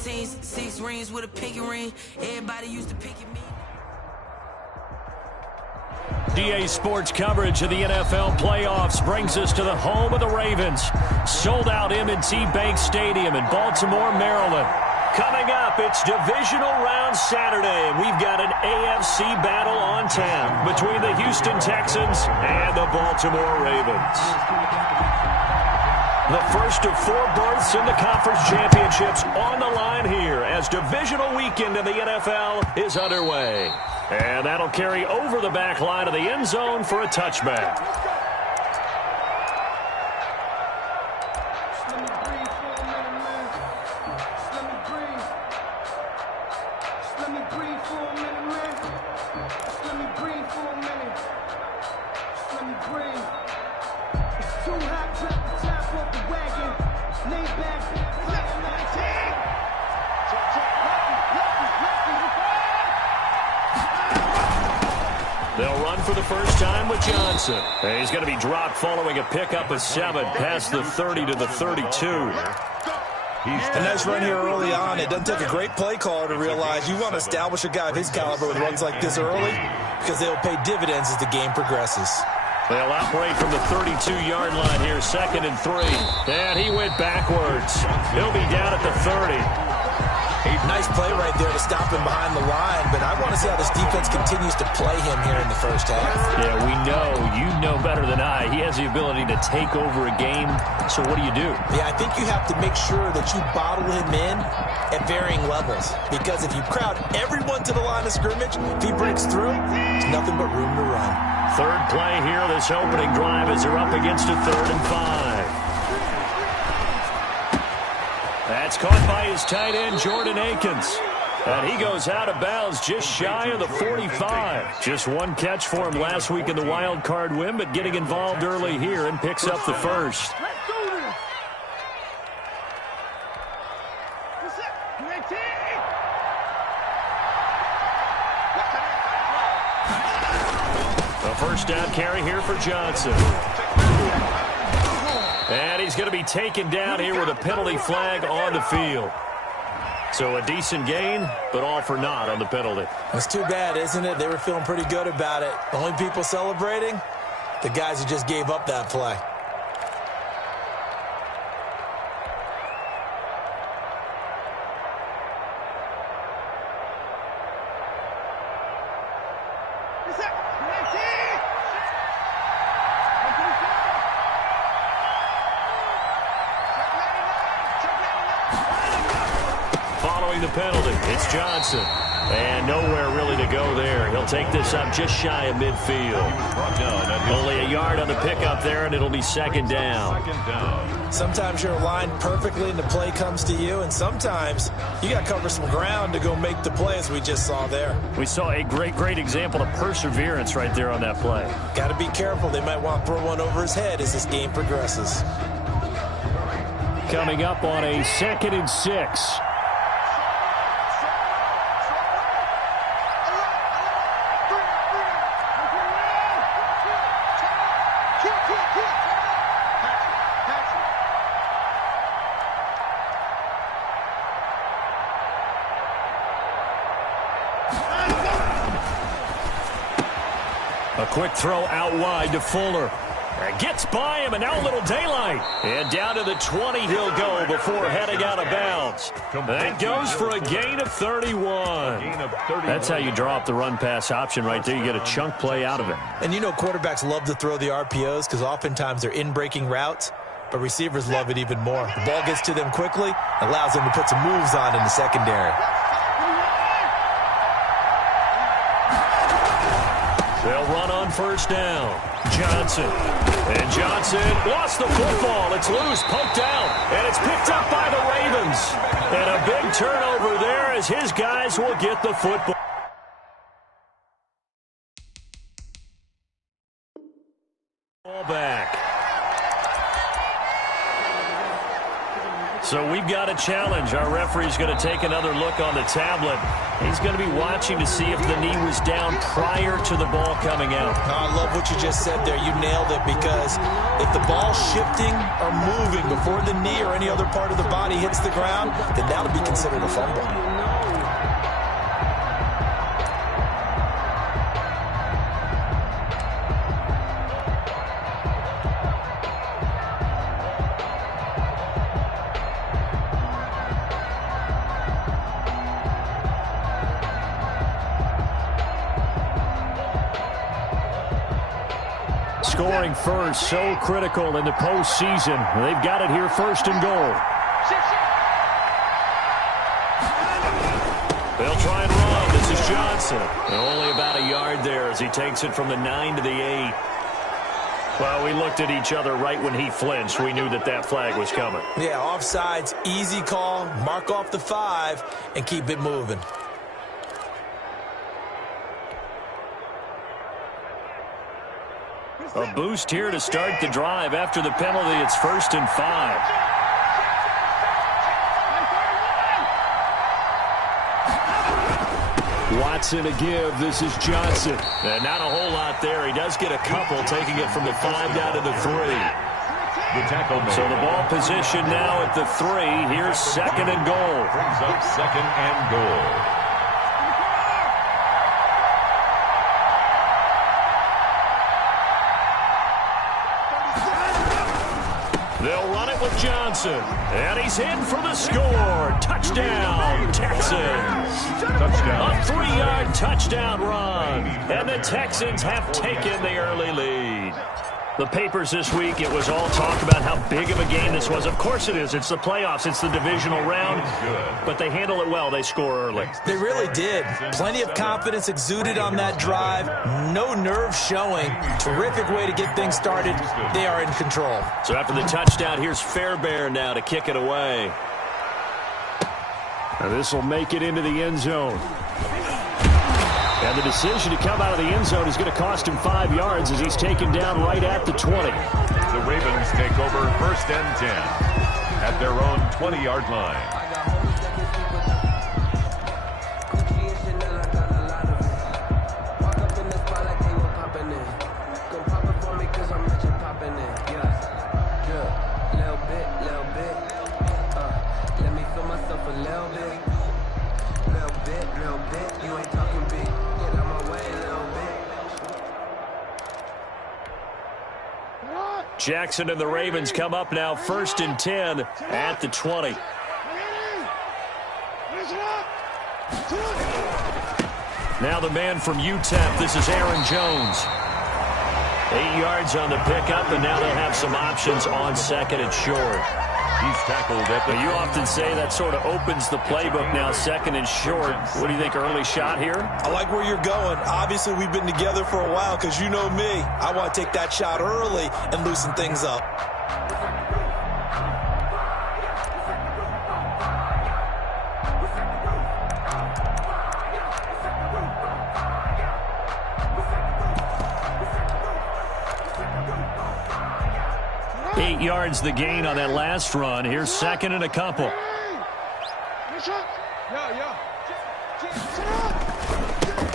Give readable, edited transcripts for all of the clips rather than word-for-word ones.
15s, 6 rings with a pinky ring. Everybody used to pick at me. DA Sports coverage of the NFL playoffs brings us to the home of the Ravens. Sold out M&T Bank Stadium in Baltimore, Maryland. Coming up, it's divisional round Saturday, and we've got an AFC battle on tap between the Houston Texans and the Baltimore Ravens. The first of 4 berths in the conference championships on the line here as divisional weekend in the NFL is underway. And that'll carry over the back line of the end zone for a touchback. They'll run for the first time with Johnson. And he's going to be dropped following a pickup of 7 past the 30 to the 32. A nice run here early on. It doesn't take a great play caller to realize you want to establish a guy of his caliber with runs like this early because they'll pay dividends as the game progresses. They'll operate from the 32-yard line here, 2nd and 3. And he went backwards. He'll be down at the 30. Nice play right there to stop him behind the line, but I want to see how this defense continues to play him here in the first half. Yeah, we know. You know better than I. He has the ability to take over a game, so what do you do? Yeah, I think you have to make sure that you bottle him in at varying levels, because if you crowd everyone to the line of scrimmage, if he breaks through, there's nothing but room to run. Third play here, this opening drive as they're up against a 3rd and 5. That's caught by his tight end, Jordan Akins. And he goes out of bounds just shy of the 45. Just one catch for him last week in the wild card win, but getting involved early here and picks up the first. A first down carry here for Johnson. And he's going to be taken down here with a penalty flag on the field. So a decent gain, but all for naught on the penalty. That's too bad, isn't it? They were feeling pretty good about it. The only people celebrating, the guys who just gave up that play. The penalty. It's Johnson. And nowhere really to go there. He'll take this up just shy of midfield. Only a yard on the pickup there, and it'll be 2nd down. Sometimes you're aligned perfectly and the play comes to you, and sometimes you got to cover some ground to go make the play, as we just saw there. We saw a great example of perseverance right there on that play. Got to be careful. They might want to throw one over his head as this game progresses. Coming up on a 2nd and 6. A quick throw out wide to Fuller. Gets by him, and now a little daylight. And down to the 20 he'll go before heading out of bounds. That goes for a gain of 31. That's how you draw up the run-pass option right there. You get a chunk play out of it. And you know quarterbacks love to throw the RPOs because oftentimes they're in-breaking routes, but receivers love it even more. The ball gets to them quickly, allows them to put some moves on in the secondary. They'll run on first down. Johnson. And Johnson lost the football. It's loose, poked out, and it's picked up by the Ravens. And a big turnover there as his guys will get the football. Ball back. So we've got a challenge. Our referee's going to take another look on the tablet. He's going to be watching to see if the knee was down prior to the ball coming out. I love what you just said there. You nailed it, because if the ball's shifting or moving before the knee or any other part of the body hits the ground, then that would be considered a fumble. Scoring first, so critical in the postseason. They've got it here, first and goal. They'll try and run. This is Johnson. Only about a yard there as he takes it from the 9 to the 8. Well, we looked at each other right when he flinched. We knew that that flag was coming. Yeah, offsides, easy call. Mark off the 5 and keep it moving. A boost here to start the drive. After the penalty, it's first and 5. Watson to give. This is Johnson. And not a whole lot there. He does get a couple, taking it from the 5 down to the 3. So the ball position now at the 3. Here's second and goal. Brings up second and goal. They'll run it with Johnson. And he's in for the score. Touchdown, Texans. Touchdown. A 3-yard touchdown run. And the Texans have taken the early lead. The papers this week, it was all talk about how big of a game this was. Of course it is. It's the playoffs. It's the divisional round. But they handle it well. They score early. They really did. Plenty of confidence exuded on that drive. No nerve showing. Terrific way to get things started. They are in control. So after the touchdown, here's Fairbairn now to kick it away. And this will make it into the end zone. And the decision to come out of the end zone is going to cost him 5 yards as he's taken down right at the 20. The Ravens take over first and 10 at their own 20-yard line. Jackson and the Ravens come up now first and 10 at the 20. Now the man from UTEP, this is Aaron Jones. 8 yards on the pickup, and now they'll have some options on second and short. He's tackled at the... You often say that sort of opens the playbook now, second and short. What do you think, early shot here? I like where you're going. Obviously, we've been together for a while, because you know me. I want to take that shot early and loosen things up. Yards the gain on that last run. Here's second and a couple.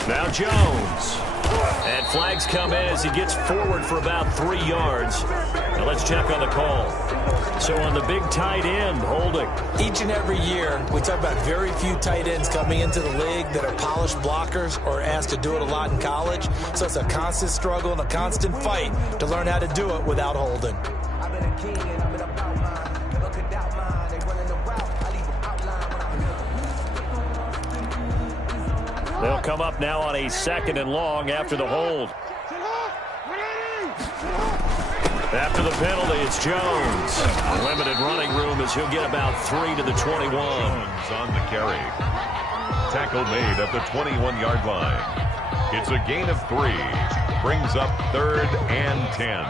Now Jones. And flags come in as he gets forward for about 3 yards. Now let's check on the call. So on the big tight end, holding. Each and every year, we talk about very few tight ends coming into the league that are polished blockers or asked to do it a lot in college. So it's a constant struggle and a constant fight to learn how to do it without holding. They'll come up now on a second and long after the hold. After the penalty, it's Jones. A limited running room as he'll get about 3 to the 21. Jones on the carry. Tackle made at the 21-yard line. It's a gain of 3. Brings up third and 10.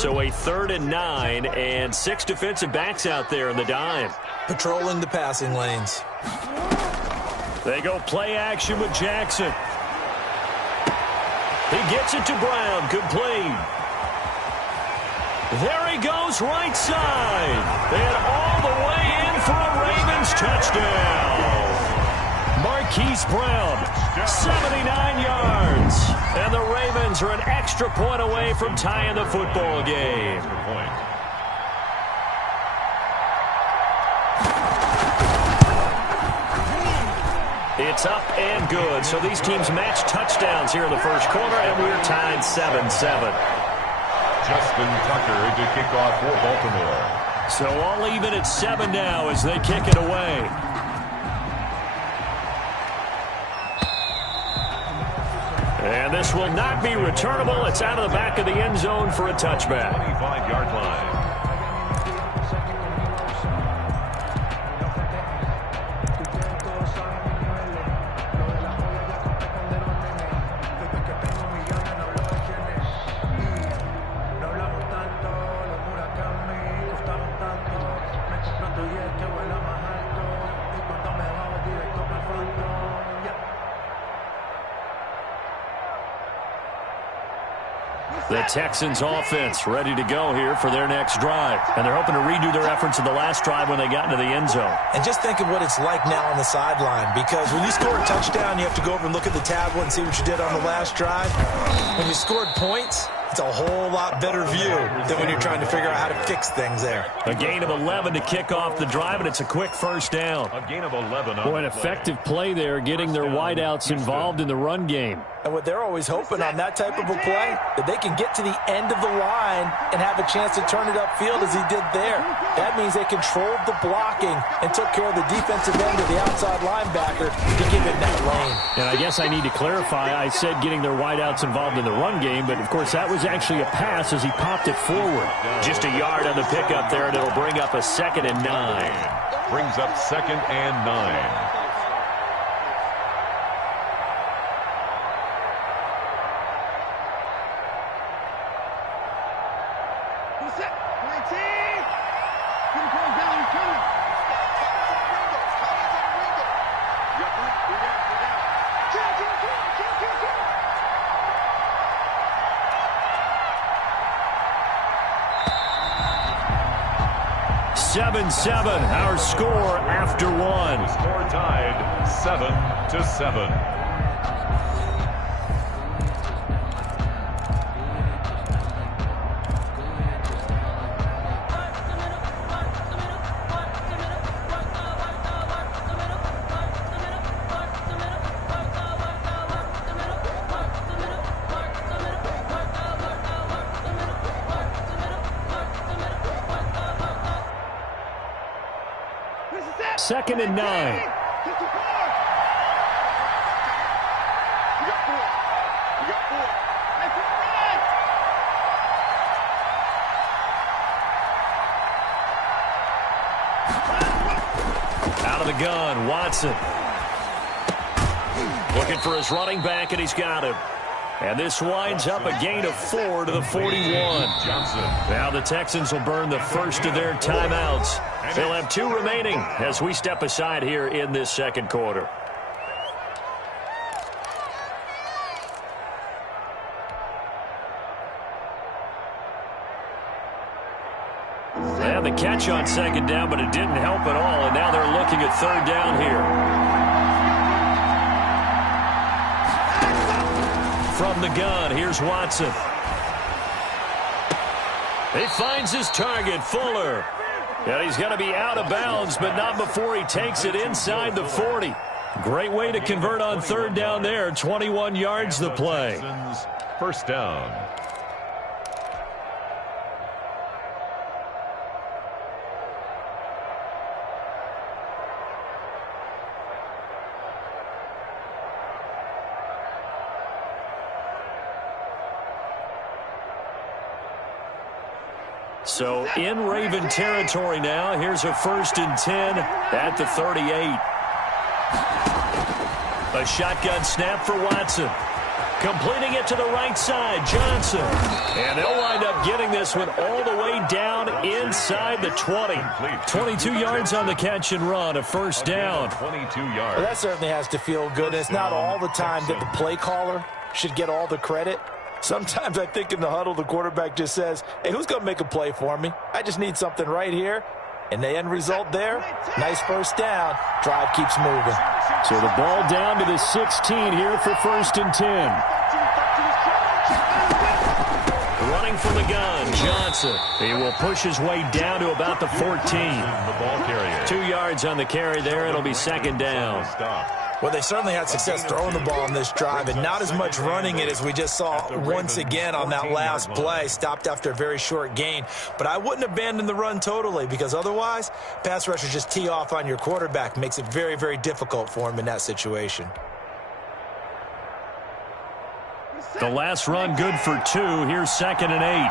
So a 3rd and 9 and 6 defensive backs out there in the dime. Patrolling the passing lanes. They go play action with Jackson. He gets it to Brown. Complete. There he goes, right side. And all the way in for a Ravens touchdown. Marquise Brown, 79 yards. And the Ravens are an extra point away from tying the football game. It's up and good. So these teams match touchdowns here in the first quarter, and we're tied 7-7. Justin Tucker to kick off for Baltimore. So all even at 7 now as they kick it away. And this will not be returnable. It's out of the back of the end zone for a touchback. 25-yard line. The Texans offense ready to go here for their next drive. And they're hoping to redo their efforts in the last drive when they got into the end zone. And just think of what it's like now on the sideline, because when you score a touchdown, you have to go over and look at the tablet and see what you did on the last drive. When you scored points, it's a whole lot better view than when you're trying to figure out how to fix things there. A gain of 11 to kick off the drive, and it's a quick first down. A gain of 11. Boy, an effective play there, getting their wideouts involved in the run game. And what they're always hoping on that type of a play, that they can get to the end of the line and have a chance to turn it upfield as he did there. That means they controlled the blocking and took care of the defensive end of the outside linebacker to give him that lane. And I guess I need to clarify, I said getting their wideouts involved in the run game, but of course that was actually a pass as he popped it forward. Just a yard on the pickup there, and it'll bring up a 2nd and 9. Brings up 2nd and 9. Our score after 1. Score tied 7-7. Second and 9. Out of the gun, Watson. Looking for his running back, and he's got him. And this winds up a gain of 4 to the 41. Johnson. Now the Texans will burn the first of their timeouts. They'll have 2 remaining as we step aside here in this second quarter. And the catch on 2nd down, but it didn't help at all. And now they're looking at 3rd down here. From the gun, here's Watson. He finds his target, Fuller. And he's going to be out of bounds, but not before he takes it inside the 40. Great way to convert on 3rd down there. 21 yards the play. First down. So in Raven territory now. Here's a 1st and 10 at the 38. A shotgun snap for Watson. Completing it to the right side, Johnson. And they'll wind up getting this one all the way down inside the 20. 22 yards on the catch and run, a first down. 22 yards. Well, that certainly has to feel good. It's not all the time that the play caller should get all the credit. Sometimes I think in the huddle, the quarterback just says, hey, who's going to make a play for me? I just need something right here. And the end result there, nice first down. Drive keeps moving. So the ball down to the 16 here for 1st and 10. Running from the gun, Johnson. He will push his way down to about the 14. The ball carrier. 2 yards on the carry there. It'll be 2nd down. Well, they certainly had success throwing the ball on this drive, and not as much running it as we just saw once again on that last play. Stopped after a very short gain. But I wouldn't abandon the run totally, because otherwise, pass rushers just tee off on your quarterback. Makes it very, very difficult for him in that situation. The last run good for 2. Here's 2nd and 8.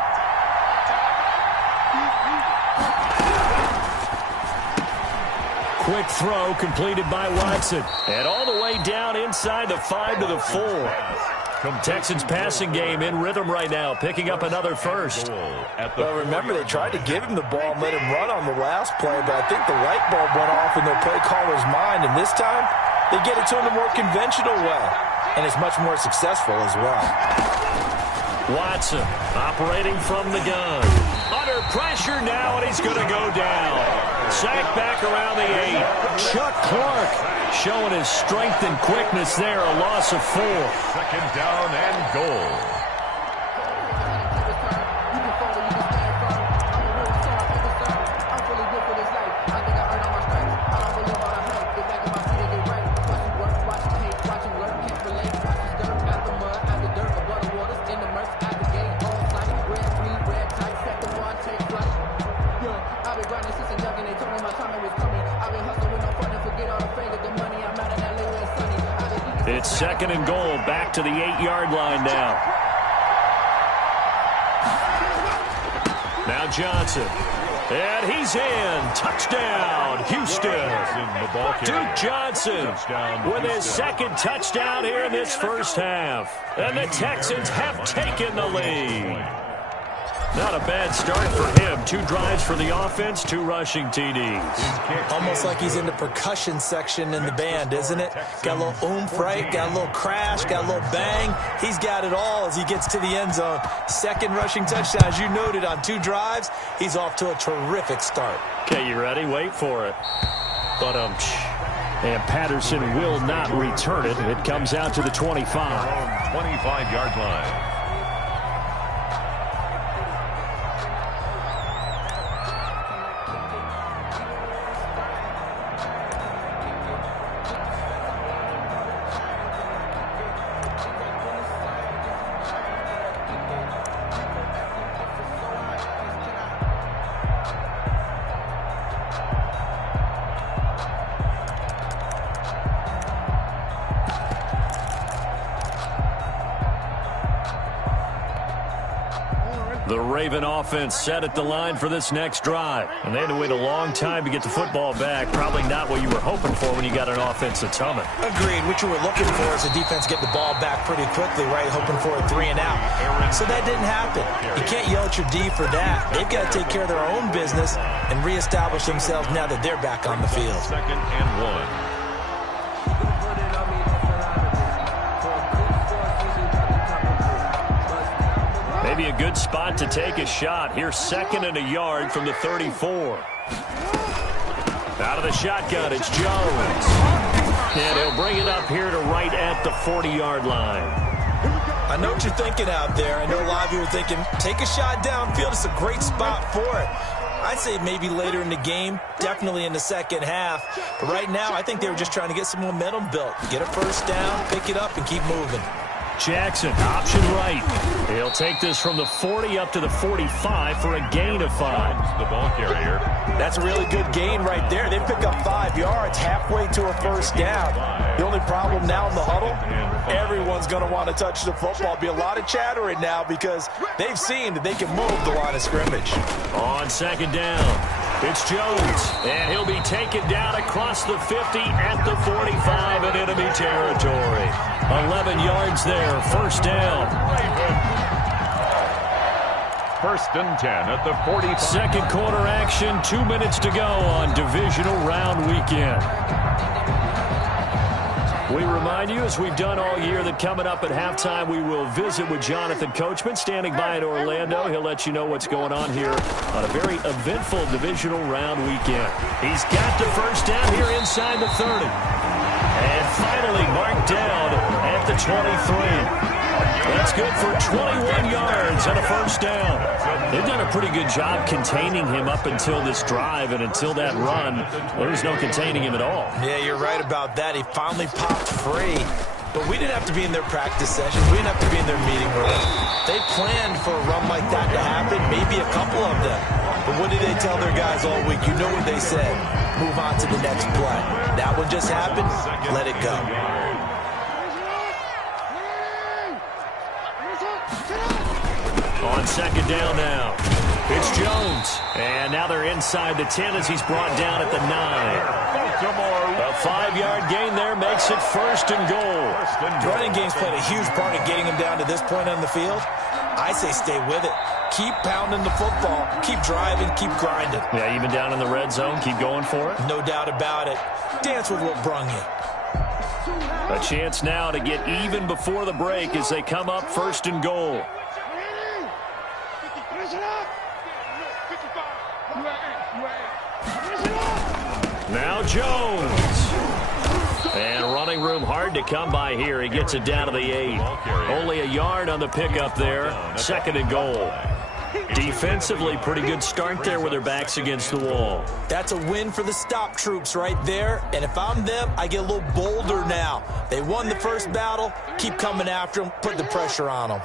Quick throw completed by Watson. And all the way down inside the 5 to the 4. Texans passing game in rhythm right now, picking up another first. Well, remember, they tried to give him the ball and let him run on the last play, but I think the light bulb went off in their play caller's mind, and this time they get it to him the more conventional way, and it's much more successful as well. Watson operating from the gun. Under pressure now, and he's going to go down. Sacked back around the 8. Chuck Clark showing his strength and quickness there. A loss of 4. 2nd down and goal. It's 2nd and goal, back to the 8-yard line now. Now Johnson. And he's in. Touchdown, Houston. Duke Johnson with his 2nd touchdown here in this first half. And the Texans have taken the lead. Not a bad start for him. 2 drives for the offense, 2 rushing TDs. Almost like he's in the percussion section in the band, isn't it? Got a little oomph, right? Got a little crash, got a little bang. He's got it all as he gets to the end zone. 2nd rushing touchdown, as you noted, on 2 drives. He's off to a terrific start. Okay, you ready? Wait for it. But and Patterson will not return it. It comes out to the 25. 25-yard line. The Raven offense set at the line for this next drive. And they had to wait a long time to get the football back. Probably not what you were hoping for when you got an offense that's humming. Agreed. What you were looking for is the defense get the ball back pretty quickly, right? Hoping for a 3 and out. So that didn't happen. You can't yell at your D for that. They've got to take care of their own business and reestablish themselves now that they're back on the field. 2nd and 1. Maybe a good spot to take a shot. Here's 2nd and a yard from the 34. Out of the shotgun, it's Jones. And he'll bring it up here to right at the 40-yard line. I know what you're thinking out there. I know a lot of you are thinking, take a shot downfield. It's a great spot for it. I'd say maybe later in the game, definitely in the second half. But right now, I think they were just trying to get some momentum built. Get a first down, pick it up, and keep moving. Jackson, option right. He'll take this from the 40 up to the 45 for a gain of 5. The ball carrier. That's a really good gain right there. They pick up 5 yards halfway to a first down. The only problem now in the huddle, everyone's going to want to touch the football. Be a lot of chattering now because they've seen that they can move the line of scrimmage. On 2nd down, it's Jones, and he'll be taken down across the 50 at the 45 in enemy territory. 11 yards there, first down. First and 10 at the 40. Second quarter action, 2 minutes to go on divisional round weekend. We remind you, as we've done all year, that coming up at halftime, we will visit with Jonathan Coachman, standing by in Orlando. He'll let you know what's going on here on a very eventful divisional round weekend. He's got the first down here inside the 30. And finally marked down at the 23. That's good for 21 yards and a first down. They've done a pretty good job containing him up until this drive, and until that run, there was no containing him at all. Yeah, you're right about that. He finally popped free. But we didn't have to be in their practice sessions. We didn't have to be in their meeting rooms. They planned for a run like that to happen, maybe a couple of them. But what did they tell their guys all week? You know what they said. Move on to the next play. That one just happened. Let it go. On second down now, it's Jones. And now they're inside the 10 as he's brought down at the 9. A 5-yard gain there makes it first and goal. The running game's played a huge part in getting him down to this point on the field. I say stay with it. Keep pounding the football. Keep driving. Keep grinding. Yeah, even down in the red zone, keep going for it. No doubt about it. Dance with what brung you. A chance now to get even before the break as they come up first and goal. Now Jones. And running room hard to come by here. He gets it down to the 8. Only a yard on the pickup there. Second and goal. Defensively, pretty good start there with their backs against the wall. That's a win for the stop troops right there. And if I'm them, I get a little bolder now. They won the first battle. Keep coming after them. Put the pressure on them.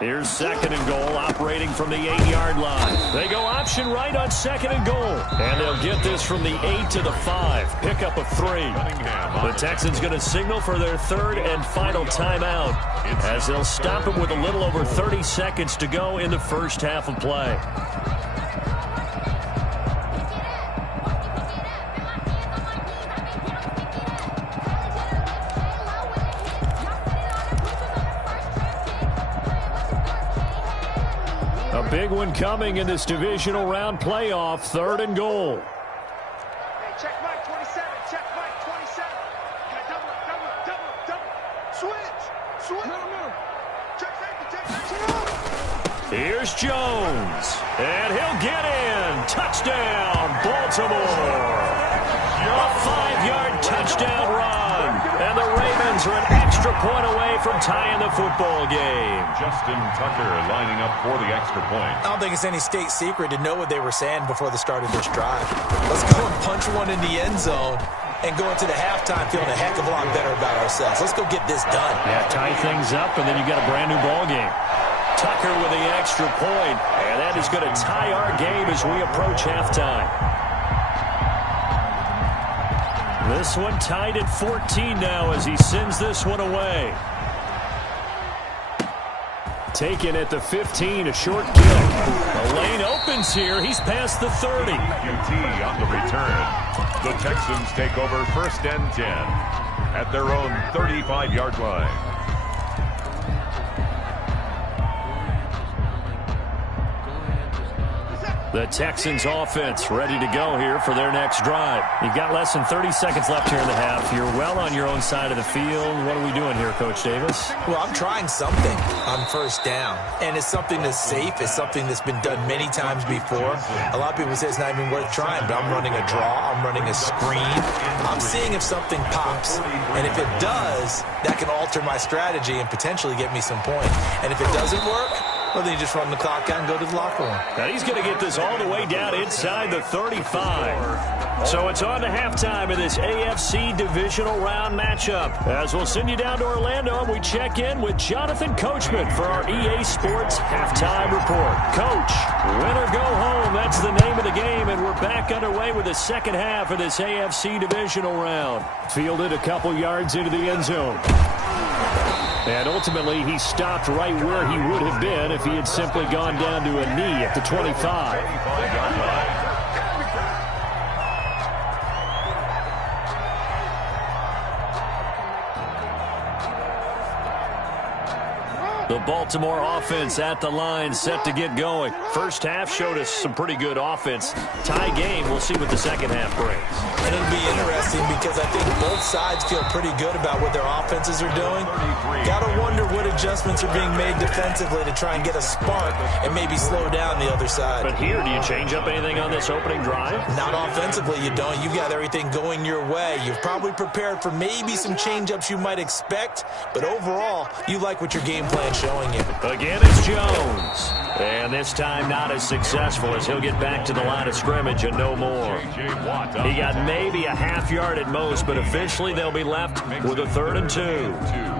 Here's second and goal, operating from the 8-yard line. They go option right on second and goal. And they'll get this from the 8 to the 5. Pickup of 3. The Texans going to signal for their third and final timeout, as they'll stop it with a little over 30 seconds to go in the first half of play. A big one coming in this divisional round playoff, third and goal. Hey, check Mike 27, check Mike 27. Double. Switch. No. Check safety. Here's Jones, and he'll get in. Touchdown, Baltimore. A 5-yard touchdown run, and the Ravens are an extra point away from tying the football game. Justin Tucker lining up for the extra point. I don't think it's any state secret to know what they were saying before the start of this drive. Let's go and punch one in the end zone and go into the halftime feeling a heck of a lot better about ourselves. Let's go get this done. Yeah, tie things up, and then you got a brand new ball game. Tucker with the extra point, and that is going to tie our game as we approach halftime. This one tied at 14 now as he sends this one away. Taken at the 15, a short kick. The lane opens here. He's past the 30. QT on the return. The Texans take over first and 10 at their own 35-yard line. The Texans offense ready to go here for their next drive. You've got less than 30 seconds left here in the half. You're well on your own side of the field. What are we doing here, Coach Davis? Well, I'm trying something on first down, and it's something that's safe. It's something that's been done many times before. A lot of people say it's not even worth trying, but I'm running a draw. I'm running a screen. I'm seeing if something pops, and if it does, that can alter my strategy and potentially get me some points. And if it doesn't work, well, then you just run the clock out and go to the locker room. Now he's going to get this all the way down inside the 35. So it's on to halftime of this AFC divisional round matchup. As we'll send you down to Orlando, and we check in with Jonathan Coachman for our EA Sports Halftime Report. Coach, win or go home, that's the name of the game, and we're back underway with the second half of this AFC divisional round. Fielded a couple yards into the end zone. And ultimately, he stopped right where he would have been if he had simply gone down to a knee at the 25. The Baltimore offense at the line, set to get going. First half showed us some pretty good offense. Tie game, we'll see what the second half brings. And it'll be interesting because I think both sides feel pretty good about what their offenses are doing. Got to wonder what adjustments are being made defensively to try and get a spark and maybe slow down the other side. But here, do you change up anything on this opening drive? Not offensively, you don't. You've got everything going your way. You've probably prepared for maybe some change-ups you might expect, but overall, you like what your game plan's showing you. Again, it's Jones. And this time not as successful as he'll get back to the line of scrimmage and no more. He got maybe a half yard at most, but officially they'll be left with a 3rd and 2.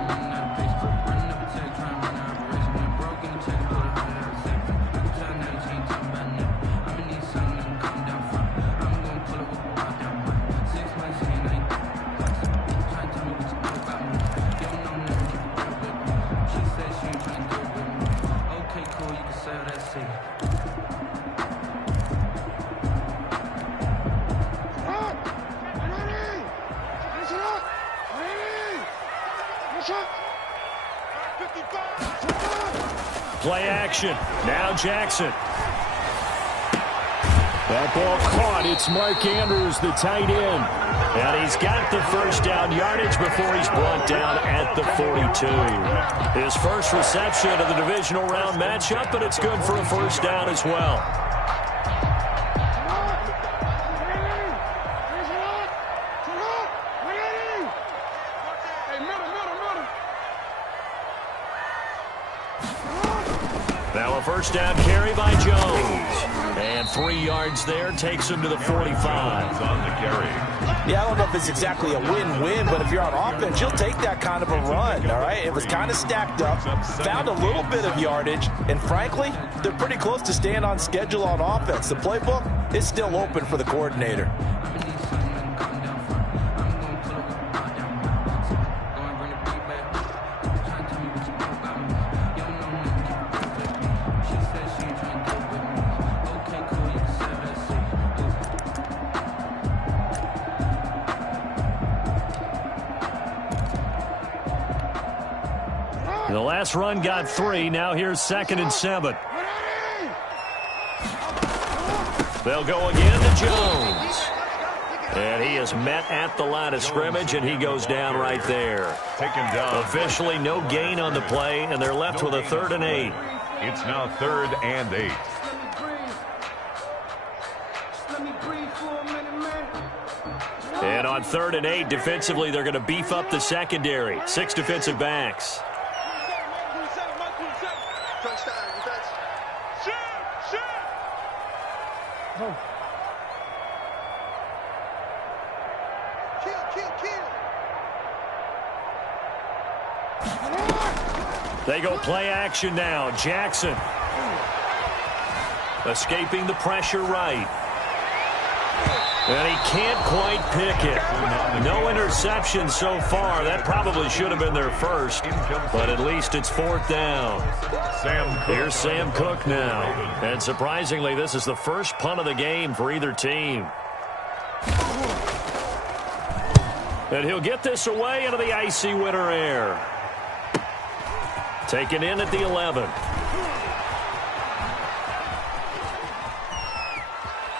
Play action. Now Jackson. That ball caught. It's Mark Andrews, the tight end. And he's got the first down yardage before he's brought down at the 42. His first reception of the divisional round matchup, but it's good for a first down as well. Now a first down carry by Jones. And 3 yards there takes him to the 45. On the carry. Yeah, I don't know if it's exactly a win-win, but if you're on offense, you'll take that kind of a run, all right? It was kind of stacked up, found a little bit of yardage, and frankly, they're pretty close to staying on schedule on offense. The playbook is still open for the coordinator. The last run got 3. Now here's 2nd and 7. They'll go again to Jones. And he is met at the line of scrimmage, and he goes down right there. Taken down. Officially no gain on the play, and they're left with a 3rd and 8. It's now 3rd and 8. And on 3rd and 8, defensively, they're going to beef up the secondary. 6 defensive backs. They go play action now. Jackson escaping the pressure right. And he can't quite pick it. No interception so far. That probably should have been their first. But at least it's 4th down. Here's Sam Cook now. And surprisingly, this is the first punt of the game for either team. And he'll get this away into the icy winter air. Taken in at the 11.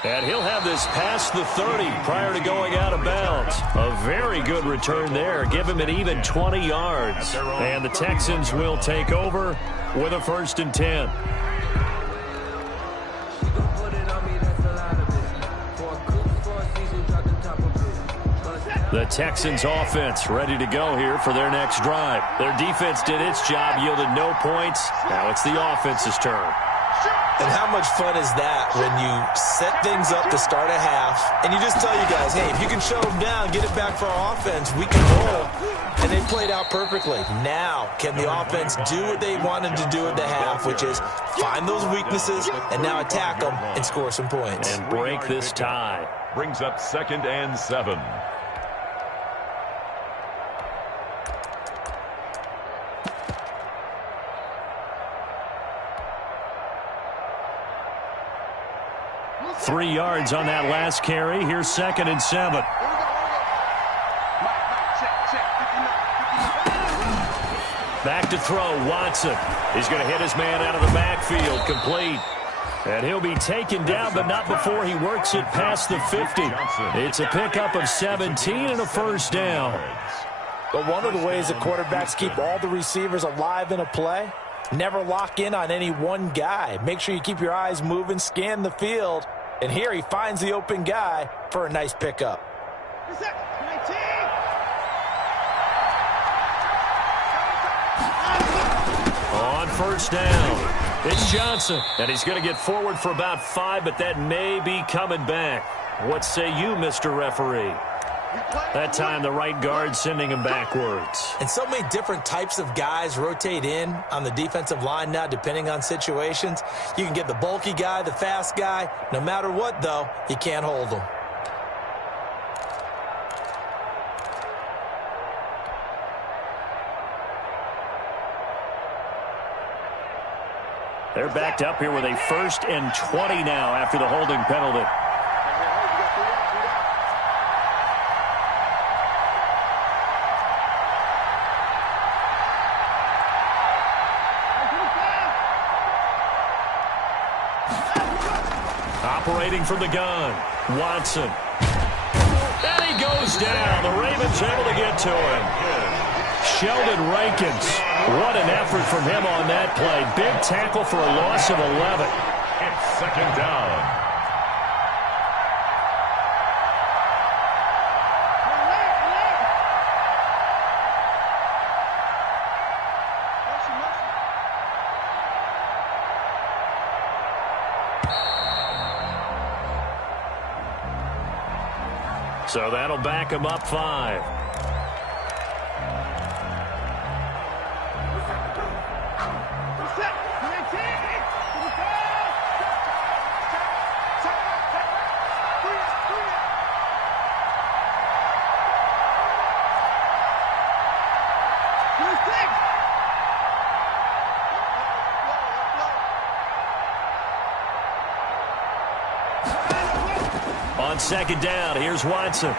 And he'll have this past the 30 prior to going out of bounds. A very good return there. Give him an even 20 yards. And the Texans will take over with a 1st and 10. The Texans offense ready to go here for their next drive. Their defense did its job, yielded no points. Now it's the offense's turn. And how much fun is that when you set things up to start a half and you just tell you guys, hey, if you can shut them down, get it back for our offense, we can roll. And they played out perfectly. Now, can the offense do what they wanted to do at the half, which is find those weaknesses and now attack them and score some points. And break this tie. Brings up 2nd and 7. Three yards on that last carry. Here's 2nd and 7. Back to throw, Watson. He's going to hit his man out of the backfield, complete. And he'll be taken down, but not before he works it past the 50. It's a pickup of 17 and a first down. But one of the ways that quarterbacks keep all the receivers alive in a play, never lock in on any one guy. Make sure you keep your eyes moving, scan the field. And here he finds the open guy for a nice pickup. On first down, it's Johnson. And he's going to get forward for about 5, but that may be coming back. What say you, Mr. Referee? That time, the right guard sending him backwards. And so many different types of guys rotate in on the defensive line now, depending on situations. You can get the bulky guy, the fast guy. No matter what, though, you can't hold them. They're backed up here with a 1st and 20 now after the holding penalty. Operating from the gun, Watson. And he goes down. The Ravens able to get to him. Sheldon Rankins. What an effort from him on that play. Big tackle for a loss of 11. It's second down. So that'll back him up 5. On second down, here's Watson.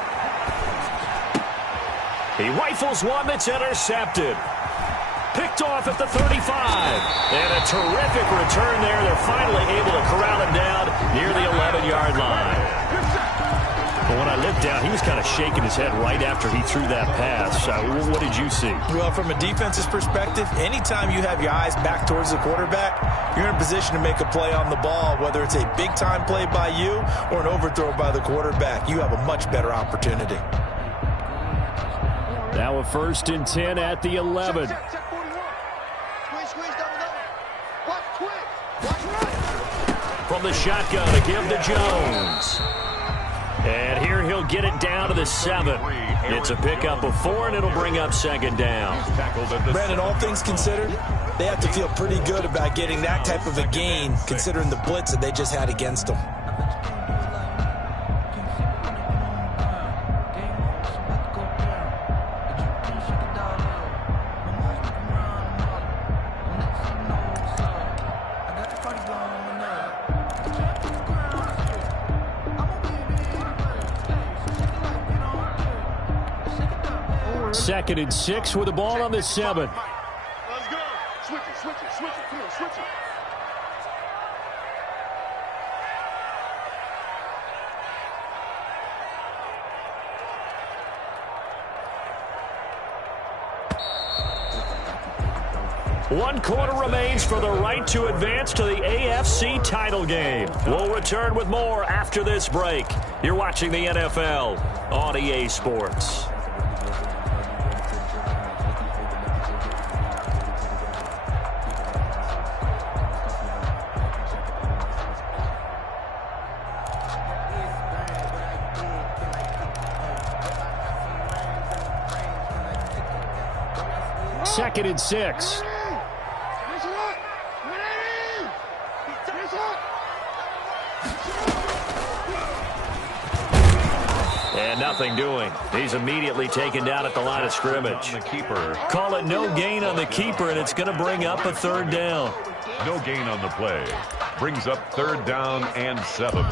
He rifles one that's intercepted. Picked off at the 35. And a terrific return there. They're finally able to corral him down near the 11-yard line. But when I looked down, he was kind of shaking his head right after he threw that pass. What did you see? Well, from a defense's perspective, anytime you have your eyes back towards the quarterback, you're in a position to make a play on the ball, whether it's a big-time play by you or an overthrow by the quarterback. You have a much better opportunity. Now a 1st and 10 at the 11. From the shotgun to give to Jones. And here he'll get it down to the 7. It's a pickup of 4, and it'll bring up second down. Brandon, all things considered, they have to feel pretty good about getting that type of a gain, considering the blitz that they just had against them. Second and 6 with the ball on the 7. Let's go. Switch it. Come on, switch it. One quarter remains for the right to advance to the AFC title game. We'll return with more after this break. You're watching the NFL on EA Sports. Second and 6. And nothing doing. He's immediately taken down at the line of scrimmage. The keeper. Call it no gain on the keeper, and it's going to bring up a 3rd down. No gain on the play. Brings up 3rd down and 7.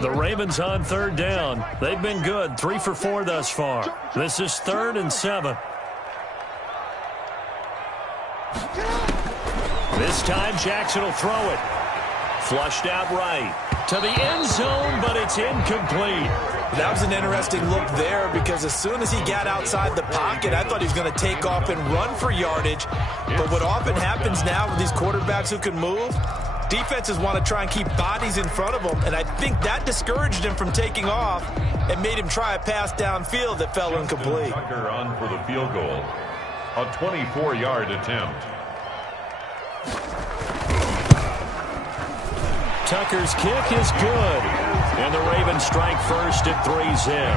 The Ravens on third down. They've been good, 3 for 4 thus far. This is 3rd and 7. This time Jackson will throw it. Flushed out right to the end zone, but it's incomplete. That was an interesting look there because as soon as he got outside the pocket, I thought he was going to take off and run for yardage. But what often happens now with these quarterbacks who can move, defenses want to try and keep bodies in front of them, and I think that discouraged him from taking off and made him try a pass downfield that fell incomplete. Tucker on for the field goal. A 24-yard attempt. Tucker's kick is good. And the Ravens strike first at 3-zip.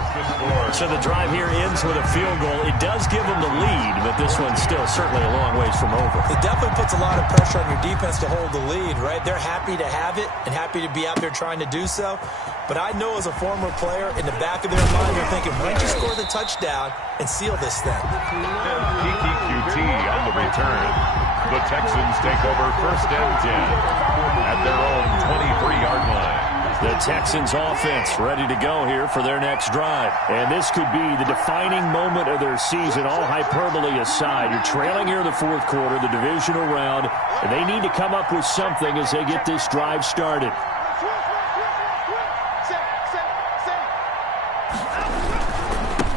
So the drive here ends with a field goal. It does give them the lead, but this one's still certainly a long ways from over. It definitely puts a lot of pressure on your defense to hold the lead, right? They're happy to have it and happy to be out there trying to do so. But I know as a former player, in the back of their mind, they're thinking, why don't you score the touchdown and seal this thing? And PTQT on the return. The Texans take over 1st and 10 at their own 23-yard line. The Texans offense ready to go here for their next drive. And this could be the defining moment of their season, all hyperbole aside. You're trailing here in the 4th quarter, the divisional round, and they need to come up with something as they get this drive started.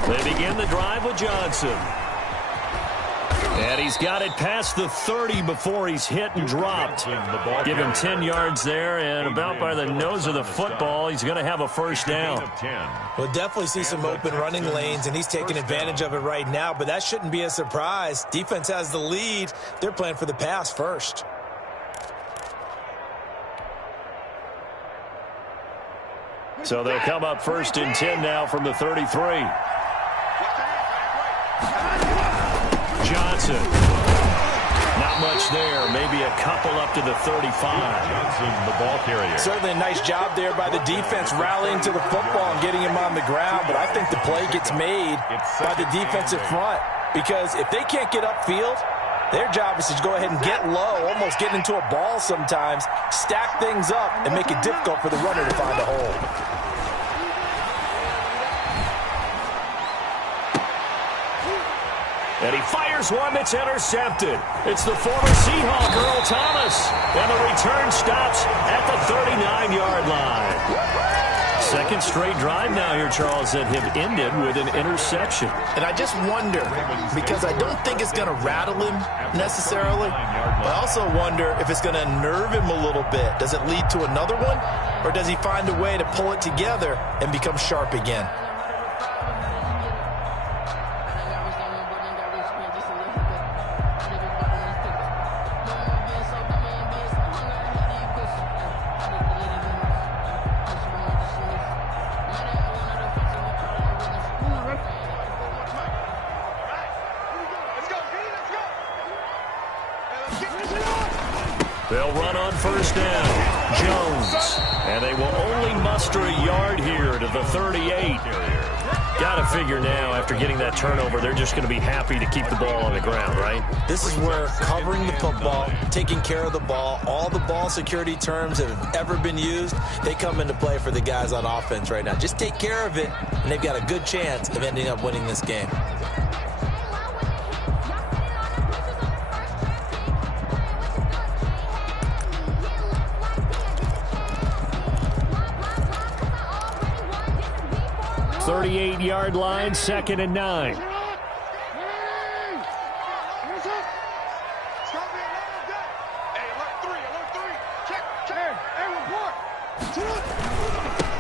They begin the drive with Johnson. And he's got it past the 30 before he's hit and dropped. Give him 10 yards there, and about by the nose of the football, he's going to have a first down. We'll definitely see some open running lanes, and he's taking advantage of it right now, but that shouldn't be a surprise. Defense has the lead. They're playing for the pass first. So they'll come up 1st and 10 now from the 33. Johnson. Not much there. Maybe a couple up to the 35. Johnson, the ball carrier. Certainly a nice job there by the defense rallying to the football and getting him on the ground, but I think the play gets made by the defensive front because if they can't get upfield, their job is to go ahead and get low, almost get into a ball sometimes, stack things up, and make it difficult for the runner to find a hole. And he fires one that's intercepted. It's the former Seahawk, Earl Thomas. And the return stops at the 39-yard line. Second straight drive now here, Charles, that have ended with an interception. And I just wonder, because I don't think it's going to rattle him necessarily, but I also wonder if it's going to nerve him a little bit. Does it lead to another one, or does he find a way to pull it together and become sharp again? They'll run on first down. Jones. And they will only muster a yard here to the 38. Got to figure now, after getting that turnover, they're just going to be happy to keep the ball on the ground, right? This is where covering the football, taking care of the ball, all the ball security terms that have ever been used, they come into play for the guys on offense right now. Just take care of it, and they've got a good chance of ending up winning this game. Yard line, 2nd and 9.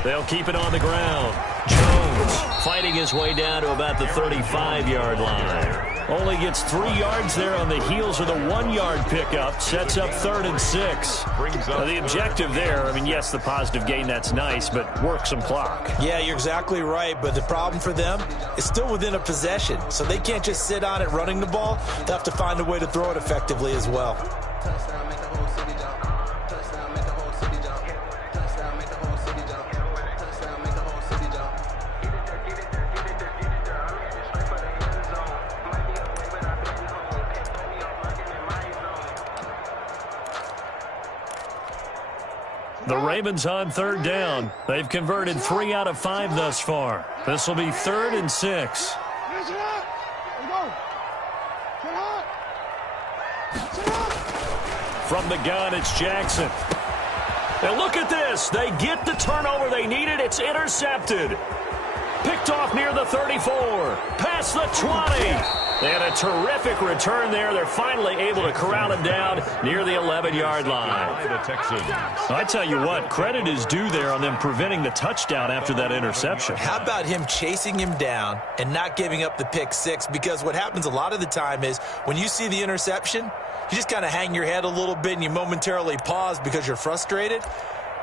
They'll keep it on the ground. Jones fighting his way down to about the 35-yard line. Only gets 3 yards there on the heels of the 1-yard pickup. Sets up 3rd and 6. The objective there, I mean, yes, the positive gain, that's nice, but work some clock. Yeah, you're exactly right, but the problem for them is still within a possession, so they can't just sit on it running the ball. They have to find a way to throw it effectively as well. The Ravens on third down. They've converted 3 out of 5 thus far. This will be 3rd and 6. From the gun, it's Jackson. And look at this. They get the turnover they needed. It's intercepted. Picked off near the 34. Past the 20. And a terrific return there. They're finally able to corral him down near the 11-yard line. The Texans. I tell you what, credit is due there on them preventing the touchdown after that interception. How about him chasing him down and not giving up the pick 6? Because what happens a lot of the time is when you see the interception, you just kind of hang your head a little bit and you momentarily pause because you're frustrated.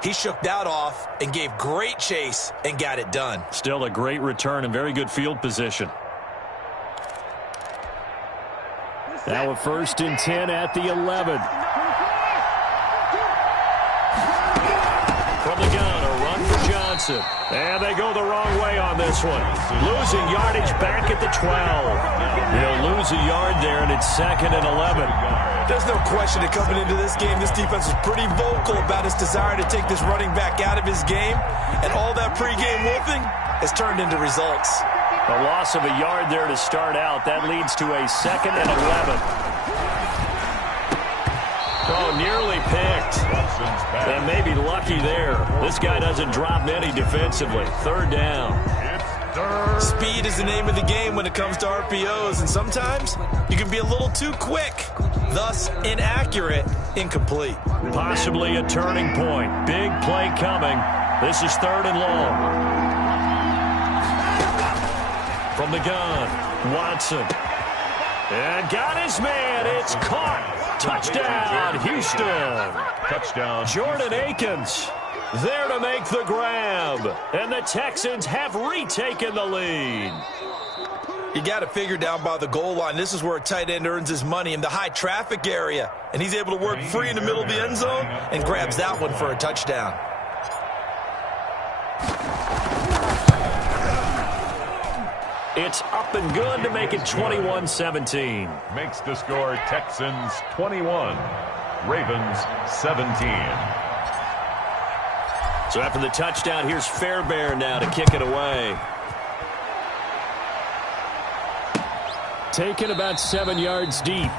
He shook that off and gave great chase and got it done. Still a great return and very good field position. Now a 1st and 10 at the 11. From the gun, a run for Johnson. And they go the wrong way on this one. Losing yardage back at the 12. They'll lose a yard there, and it's 2nd and 11. There's no question that coming into this game, this defense was pretty vocal about its desire to take this running back out of his game. And all that pregame wolfing has turned into results. A loss of a yard there to start out. That leads to a 2nd and 11. Oh, nearly picked. And maybe lucky there. This guy doesn't drop many defensively. 3rd down. Speed is the name of the game when it comes to RPOs, and sometimes you can be a little too quick, thus inaccurate, incomplete. Possibly a turning point. Big play coming. This is 3rd and long. From the gun, Watson. And got his man. It's caught. Touchdown, Houston. Touchdown. Jordan Akins there to make the grab. And the Texans have retaken the lead. You got to figure down by the goal line. This is where a tight end earns his money in the high traffic area. And he's able to work free in the middle of the end zone and grabs that one for a touchdown. It's up and good to make it 21-17. Makes the score Texans 21, Ravens 17. So after the touchdown, here's Fairbairn now to kick it away. Taken about 7 yards deep.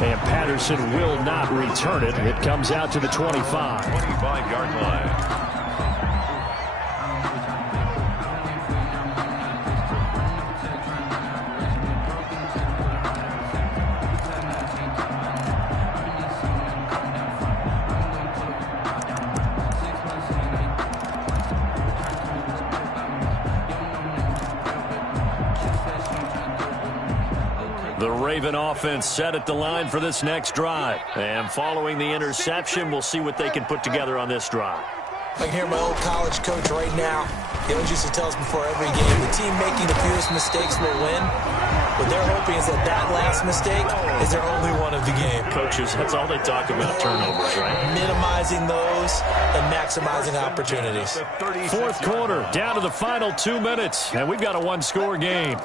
And Patterson will not return it. It comes out to the 25. 25-yard line. The Raven offense set at the line for this next drive. And following the interception, we'll see what they can put together on this drive. I can hear my old college coach right now. He always used to tell us before every game, the team making the fewest mistakes will win. What they're hoping is that that last mistake is their only one of the game. Coaches, that's all they talk about, turnovers, right? Minimizing those and maximizing opportunities. 4th quarter, down to the final 2 minutes, and we've got a one-score game.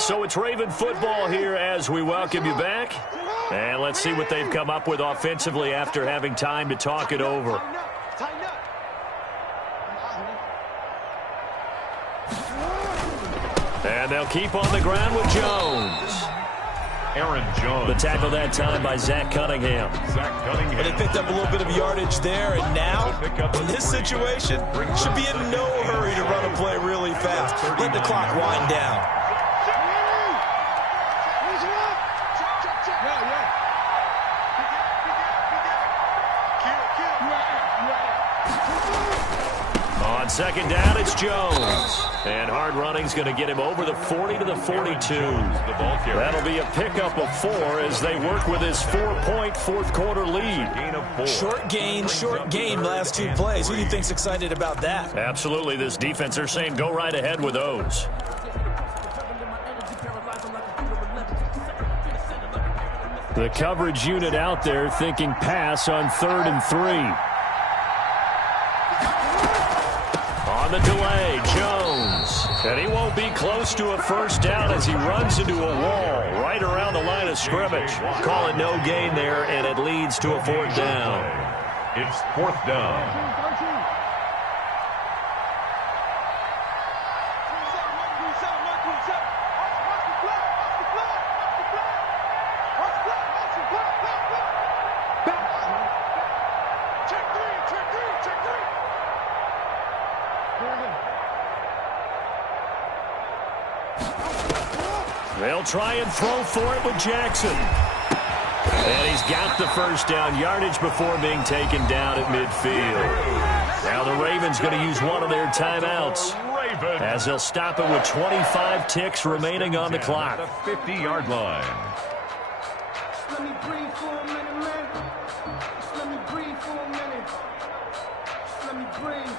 So it's Raven football here as we welcome you back. And let's see what they've come up with offensively after having time to talk it over. And they'll keep on the ground with Jones. Aaron Jones. The tackle that time by Zach Cunningham. But they picked up a little bit of yardage there, and now, in this situation, should be in no hurry to run a play really fast. Let the clock wind down. On 2nd down, it's Jones. And hard running's going to get him over the 40 to the 42. That'll be a pickup of 4 as they work with his 4-point 4th quarter lead. Short gain last 2 plays. Who do you think's excited about that? Absolutely. This defense, they're saying go right ahead with those. The coverage unit out there thinking pass on 3rd and 3. On the delay, Jones. And he won't be close to a first down as he runs into a wall right around the line of scrimmage. Call it no gain there, and it leads to a fourth down. It's fourth down. They'll try and throw for it with Jackson. And he's got the first down yardage before being taken down at midfield. Now the Ravens going to use one of their timeouts as they'll stop it with 25 ticks remaining on the clock. At the 50-yard line. Let me breathe for a minute, man. Just let me breathe for a minute. Just let me breathe.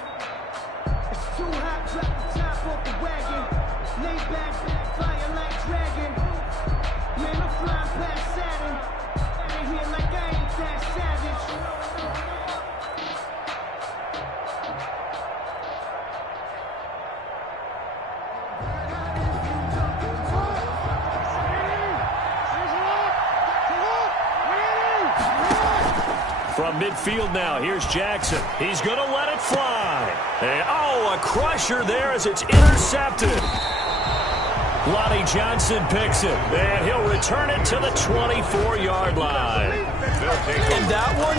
It's too hot, drop the top off the wagon. Lay back, flying like dragon. Man, I'm flying past Saturn. Out of here like I ain't that savage. From midfield now, here's Jackson. He's going to let it fly. And, oh, a crusher there as it's intercepted. Lonnie Johnson picks it, and he'll return it to the 24-yard line. And that one,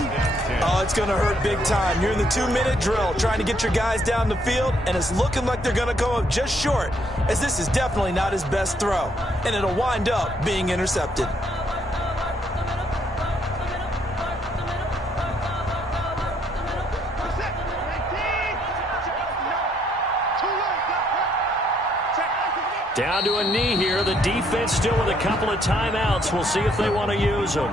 oh, it's going to hurt big time. You're in the 2-minute drill trying to get your guys down the field, and it's looking like they're going to come up just short, as this is definitely not his best throw, and it'll wind up being intercepted. Down to a knee here. The defense still with a couple of timeouts. We'll see if they want to use them.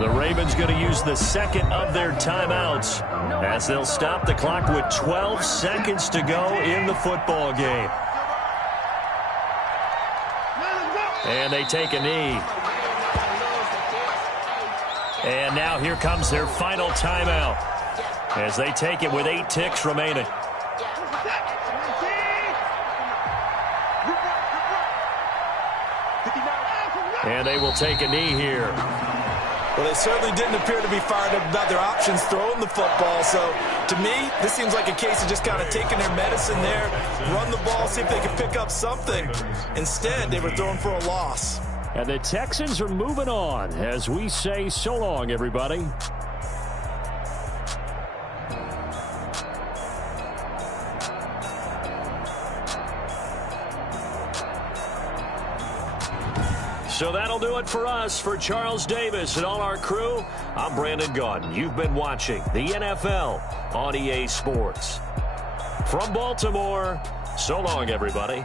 The Ravens going to use the second of their timeouts as they'll stop the clock with 12 seconds to go in the football game. And they take a knee. And now here comes their final timeout as they take it with 8 ticks remaining. And they will take a knee here. Well, they certainly didn't appear to be fired up about their options throwing the football. So, to me, this seems like a case of just kind of taking their medicine there, run the ball, see if they can pick up something. Instead, they were throwing for a loss. And the Texans are moving on as we say so long, everybody. So that'll do it for us. For Charles Davis and all our crew, I'm Brandon Gaudin. You've been watching the NFL on EA Sports. From Baltimore, so long, everybody.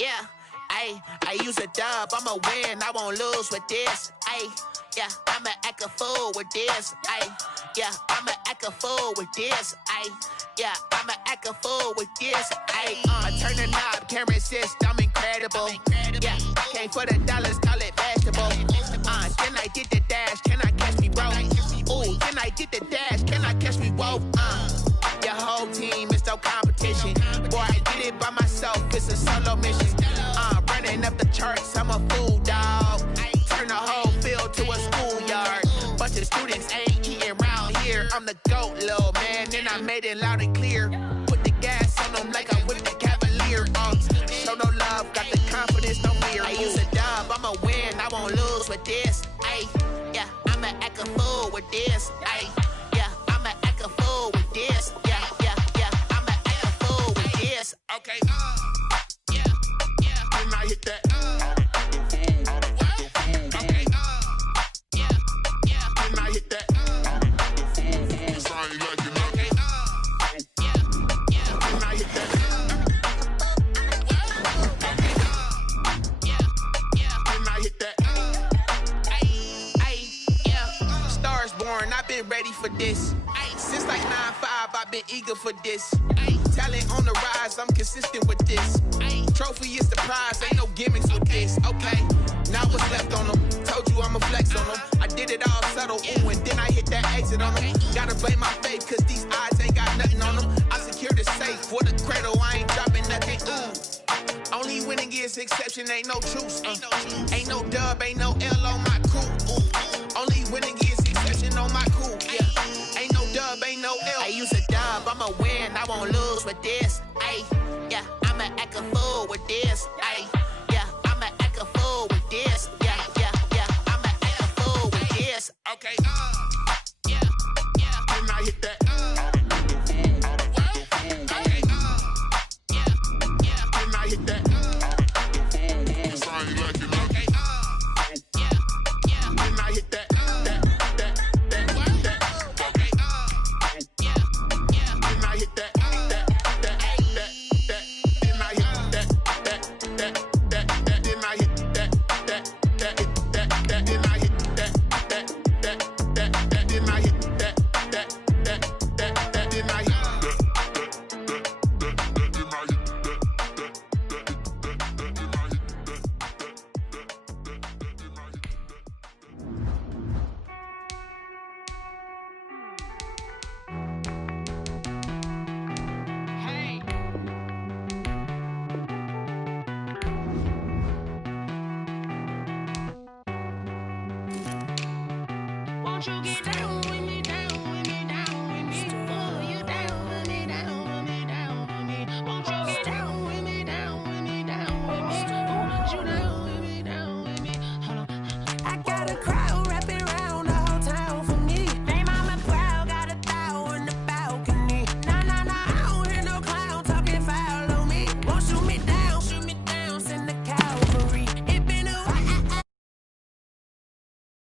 Yeah, I use a dub, I'ma win, I won't lose with this. Yeah, I'ma act a fool with this. Yeah, I'ma act a fool with this. Yeah, I'ma act a fool with this. Turn the knob, camera assist, I'm incredible. Yeah, came for the dollars, call it basketball. Then I did the dash, can I catch me, bro? Ooh, then I did the dash, can I catch me, whoa? Your whole team is no competition. Boy, I did it by myself, it's a solo mission. Running up the charts, I'm a fool, dog. Turn the whole field to a schoolyard. Bunch of students ain't eating round here. I'm the GOAT, little man, and I made it loud and clear. Put the gas on them like I'm with the Cavalier. Show no love, got the confidence, no fear. I use a dub, I'ma win, I won't lose with this. Yeah, I'ma act a fool with this. Yeah, I'ma act a fool with this. Yeah, I'ma act a fool with this. Okay, yeah, then I hit that. Okay, yeah, then I hit that. Sorry, like you know. Okay, yeah, then I hit that. Then I hit that. Stars born, I've been ready for this. Since like 9-5, I've been eager for this. Talent on the rise, I'm consistent with this. Trophy is the prize, ain't no gimmicks with this. Okay, now what's left on them? Told you I'ma flex on them. I did it all subtle, ooh, and then I hit that exit on them. Gotta blame my faith, cause these odds ain't got nothing on them. I secure the safe for the cradle, I ain't dropping nothing, ooh. Only winning is exception, ain't no truce. Ain't no dub, ain't no L on my crew. Ooh. Only winning is exception on my crew. Yeah, ain't no dub, ain't no L. I use a dub, I'ma win, I won't lose with this. Yeah, I'ma act a fool with this. Yeah, I'ma act a fool with this. Yeah, I'ma act a fool with this. Okay, yeah, then I hit that. Okay, yeah, then I hit that. Sorry, like you know. Okay, yeah, then I hit that. Okay, yeah, then I hit that. Won't you get down?